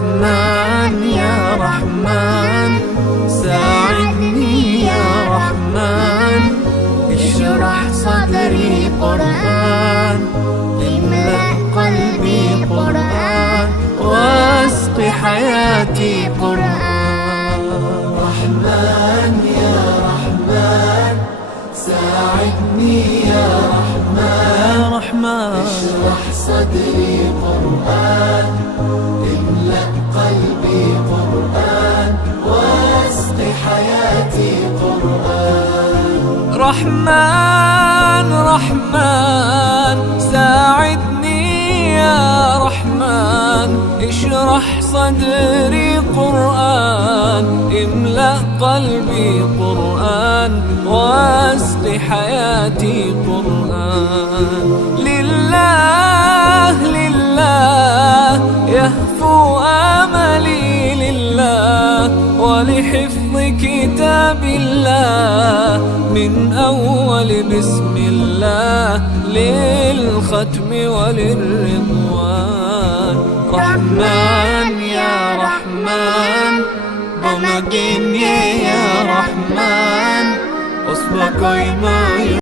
رحمن يا رحمن ساعدني يا رحمن، اشرح صدري قرآن، املأ قلبي قرآن، واسق حياتي قرآن. رحمن يا رحمن ساعدني يا رحمن، اشرح صدري قرآن، املأ قلبي قرآن، واسق حياتي قرآن. رحمن رحمن ساعدني يا رحمن، اشرح صدري قرآن، املأ قلبي قرآن، واسق حياتي قرآن. لله لله يهفو آملي لله، ولحفظ كتاب الله من أول بسم الله للختم وللرضوان. رحمن يا رحمن بمجيني يا رحمن، أصبك